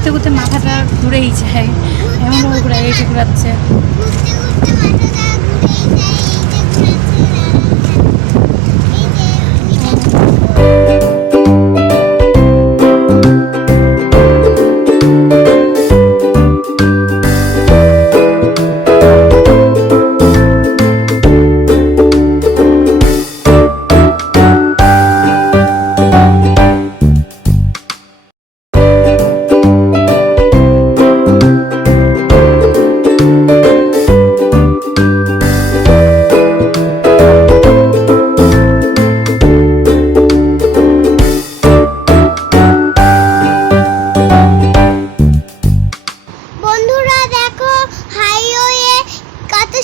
ঘুরতে ঘুরতে মাথাটা ঘুরেই যায়, এমনভাবে ঘুরাচ্ছে।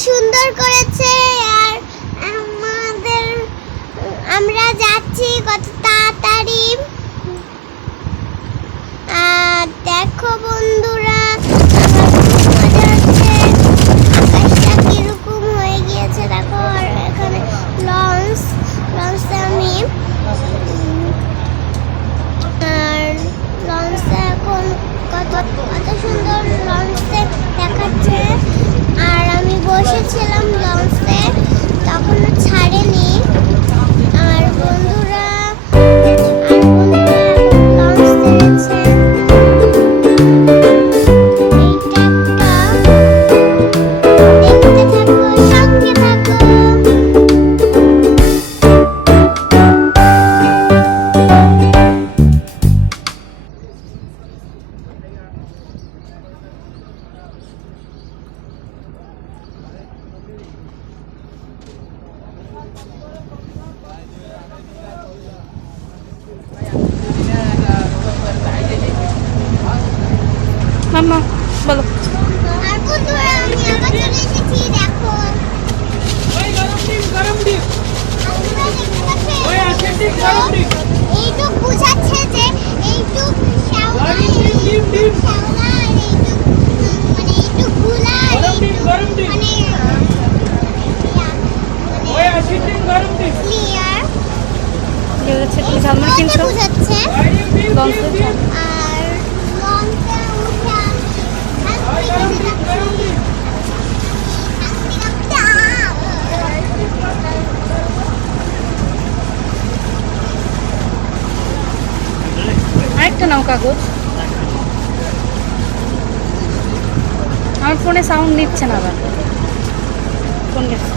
সুন্দর করেছে আর আমরা যাচ্ছি কত তাড়াতাড়ি। আর দেখো বন্ধুরা, মজা হচ্ছে, আকাশটা কিরকম হয়ে গিয়েছে দেখো। আর এখানে লঞ্চে আমি আর লঞ্চে এখন কত সুন্দর লঞ্চে দেখাচ্ছে। আর আমি বসেছিলাম লঞ্চে, তখন ছাড়েনি। আর বন্ধুরা লঞ্চ ছেড়েছে। এইটা দেখতে থাকো, সঙ্গে থাকো। মাম্মা বলো। আর বন্ধুরা আমি আবার চলে এসেছি, দেখো। এইটুক বুঝাচ্ছে যে এইটুক শ্যাওলা, এইটুক গুলা, ক্লিয়ার তুমি ঝালমুড়ি কিনছো বুঝাচ্ছে। লঞ্চে? আর লঞ্চে উঠে আরেকটা নাও কাগজ। আমার ফোনে সাউন্ড নিচ্ছে না, আবার ফোন গেছে।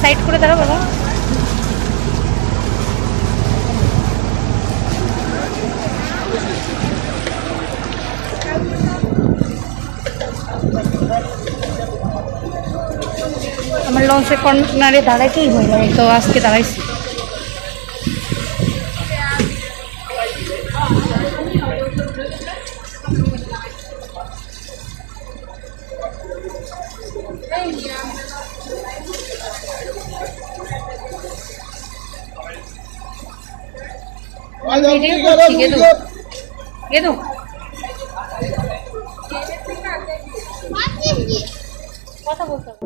সাইড করে দাঁড়া বাবা। আমার লঞ্চে কর্নারে দাঁড়াইতেই হয় না, তো আজকে দাঁড়াইছি। কথা বলতে হবে।